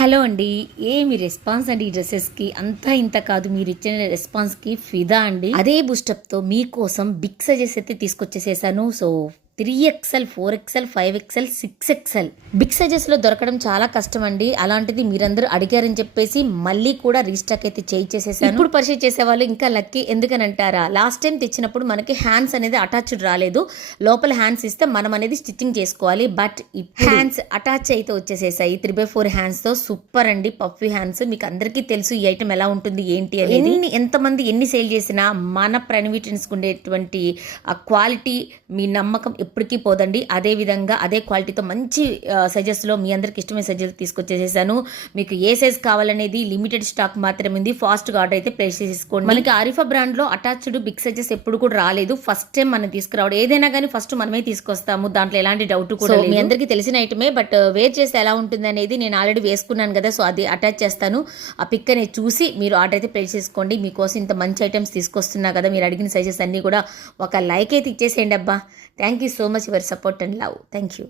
Hello అండి. ఏమి response అండి ఈ డ్రెస్సెస్‌కి. అంతా ఇంత కాదు, మీరిచ్చిన రెస్పాన్స్‌కి ఫిదా అండి. అదే బూస్టప్‌తో మీకోసం బిగ్ సైజెస్ అయితే తీసుకొచ్చేసేసాను. So 3XL, 4XL, 5XL, 6XL big సైజెస్లో దొరకడం చాలా కష్టం అండి. అలాంటిది మీరందరూ అడిగారని చెప్పేసి మళ్ళీ కూడా రీస్టాక్ అయితే చేయించేసేసాను. ఇప్పుడు పర్చేజ్ చేసేవాళ్ళు ఇంకా లక్కీ. ఎందుకని అంటారా, లాస్ట్ టైం తెచ్చినప్పుడు మనకి హ్యాండ్స్ అనేది అటాచ్డ్ రాలేదు. లోపల హ్యాండ్స్ ఇస్తే మనం అనేది స్టిచ్చింగ్ చేసుకోవాలి. బట్ హ్యాండ్స్ అటాచ్ అయితే వచ్చేసేసాయి 3/4 హ్యాండ్స్తో. సూపర్ అండి, పఫీ హ్యాండ్స్. మీకు అందరికీ తెలుసు ఈ ఐటమ్ ఎలా ఉంటుంది ఏంటి అనేది. ఎంతమంది ఎన్ని సేల్ చేసినా మన ప్రైన్విటెన్స్కి ఉండేటువంటి ఆ క్వాలిటీ, మీ నమ్మకం ఎప్పటికీ పోదండి. అదే విధంగా అదే క్వాలిటీతో మంచి సైజెస్లో మీ అందరికి ఇష్టమైన సైజెస్ తీసుకొచ్చేసేసాను. మీకు ఏ సైజ్ కావాలనేది లిమిటెడ్ స్టాక్ మాత్రమే ఉంది. ఫాస్ట్గా ఆర్డర్ అయితే ప్లేస్ చేసుకోండి. మనకి ఆరిఫా బ్రాండ్లో అటాచ్డ్ బిగ్ సైజెస్ ఎప్పుడు కూడా రాలేదు. ఫస్ట్ టైం మనం తీసుకురావడం. ఏదైనా కానీ ఫస్ట్ మనమే తీసుకొస్తాము, దాంట్లో ఎలాంటి డౌట్ కూడా లేదు. మీ అందరికీ తెలిసిన ఐటమే, బట్ వేర్ చేస్తే ఎలా ఉంటుంది అనేది నేను ఆల్రెడీ వేసుకున్నాను కదా, సో అది అటాచ్ చేస్తాను. ఆ పిక్ అనేది చూసి మీరు ఆర్డర్ అయితే ప్లేస్ చేసుకోండి. మీకోసం ఇంత మంచి ఐటమ్స్ తీసుకొస్తున్నా కదా, మీరు అడిగిన సైజెస్ అన్నీ కూడా ఒక లైక్ అయితే ఇచ్చేసేయండి అబ్బా. Thank you so much for support and love. Thank you.